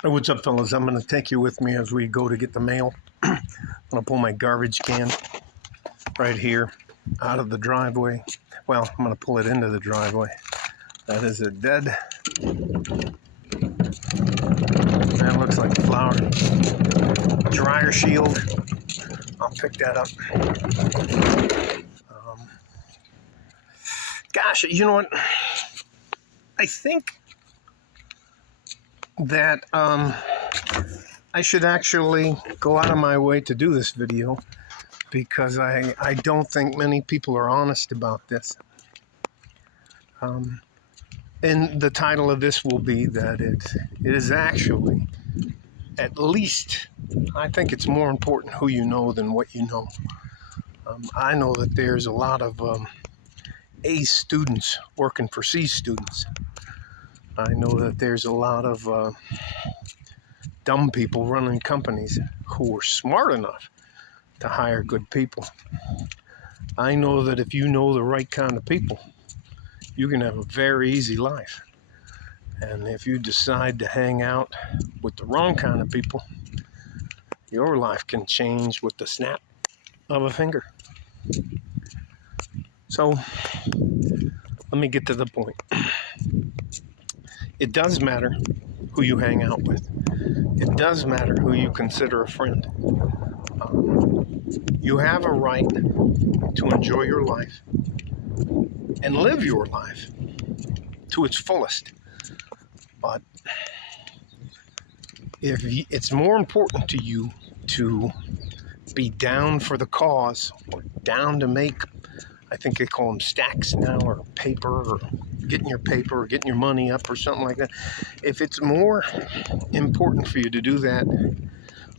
Hey, what's up, fellas? I'm going to take you with me as we go to get the mail. I'm going to pull my garbage can right here out of the driveway. Well, I'm going to pull it into the driveway. That is a dead. That looks like a flower. Dryer shield. I'll pick that up. Gosh, you know what? I think that I should actually go out of my way to do this video because I don't think many people are honest about this. And the title of this will be that it is actually, at least, I think it's more important who you know than what you know. I know that there's a lot of A students working for C students. I know that there's a lot of dumb people running companies who are smart enough to hire good people. I know that if you know the right kind of people, you can have a very easy life. And if you decide to hang out with the wrong kind of people, your life can change with the snap of a finger. So let me get to the point. It does matter who you hang out with. It does matter who you consider a friend. You have a right to enjoy your life and live your life to its fullest. But if it's more important to you to be down for the cause or down to make, I think they call them stacks now, or paper, or getting your paper or getting your money up or something like that. If it's more important for you to do that,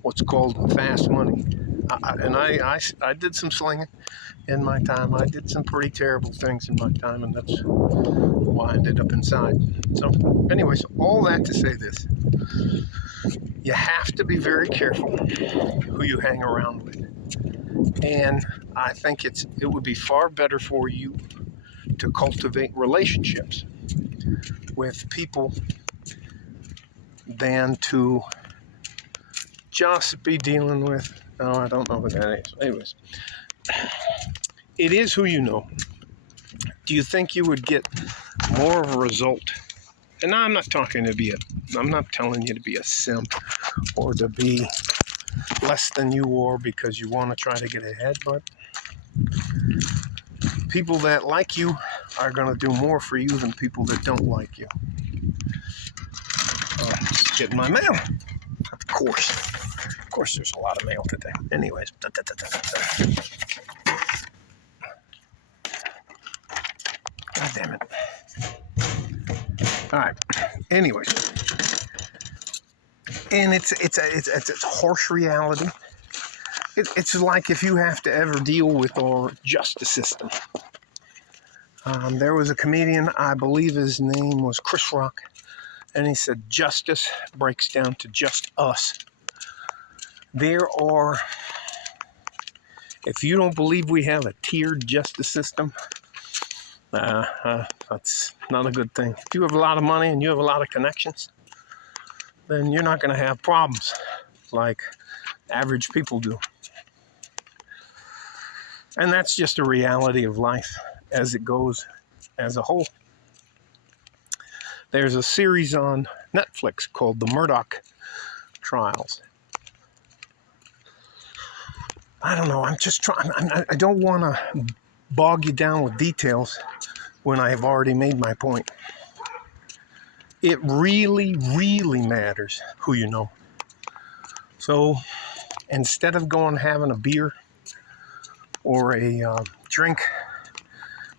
what's called fast money, I did some slinging in my time. I did some pretty terrible things in my time, and that's why I ended up inside. So anyways, all that to say this. You have to be very careful who you hang around with. And I think it would be far better for you to cultivate relationships with people than to just be dealing with, I don't know who that is. Anyways, it is who you know. Do you think you would get more of a result? And I'm not talking I'm not telling you to be a simp or to be less than you are because you want to try to get ahead, but people that like you are going to do more for you than people that don't like you. Just getting my mail. Of course there's a lot of mail today. Anyways. God damn it. All right. Anyways. And it's a harsh reality. It's like if you have to ever deal with our justice system. There was a comedian, I believe his name was Chris Rock, and he said justice breaks down to just us. If you don't believe we have a tiered justice system, that's not a good thing. If you have a lot of money and you have a lot of connections, then you're not going to have problems like average people do. And that's just a reality of life as it goes as a whole. There's a series on Netflix called The Murdoch Trials. I don't know, I'm just trying, I don't want to bog you down with details when I have already made my point. It really, really matters who you know. So instead of going having a beer or a drink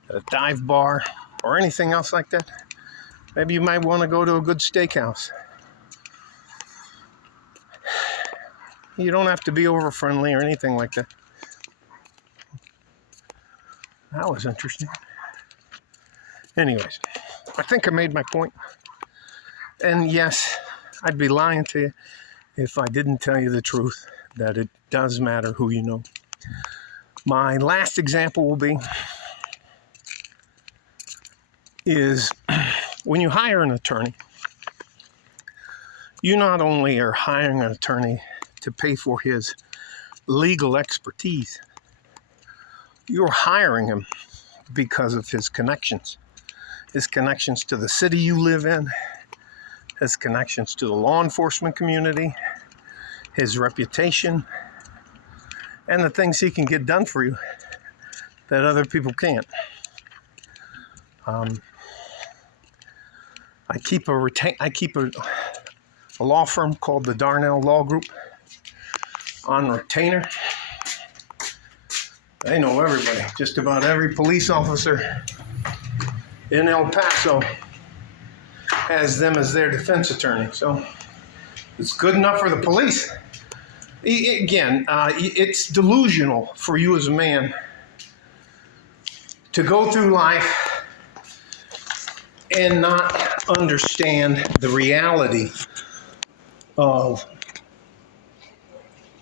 at a dive bar or anything else like that, maybe you might want to go to a good steakhouse. You don't have to be over friendly or anything like that. That was interesting. Anyways, I think I made my point. And yes, I'd be lying to you if I didn't tell you the truth, that it does matter who you know. My last example is when you hire an attorney, You not only are hiring an attorney to pay for his legal expertise, you're hiring him because of his connections to the city you live in, his connections to the law enforcement community, his reputation, and the things he can get done for you that other people can't. I keep a law firm called the Darnell Law Group on retainer. They know everybody. Just about every police officer in El Paso has them as their defense attorney. So it's good enough for the police. Again, it's delusional for you as a man to go through life and not understand the reality of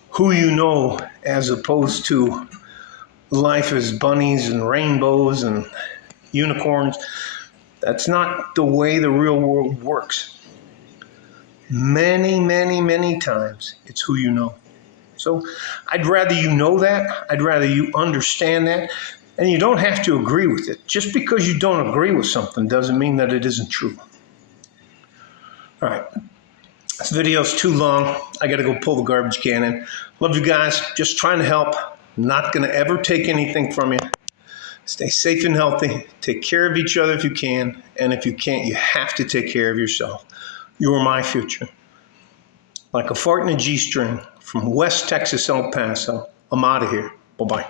who you know, as opposed to life as bunnies and rainbows and unicorns. That's not the way the real world works. Many, many, many times, it's who you know. So I'd rather you know that. I'd rather you understand that. And you don't have to agree with it. Just because you don't agree with something doesn't mean that it isn't true. All right. This video's too long. I got to go pull the garbage can in. Love you guys. Just trying to help. Not going to ever take anything from you. Stay safe and healthy. Take care of each other if you can. And if you can't, you have to take care of yourself. You're my future. Like a fart in a G-string from West Texas, El Paso. I'm out of here. Bye-bye.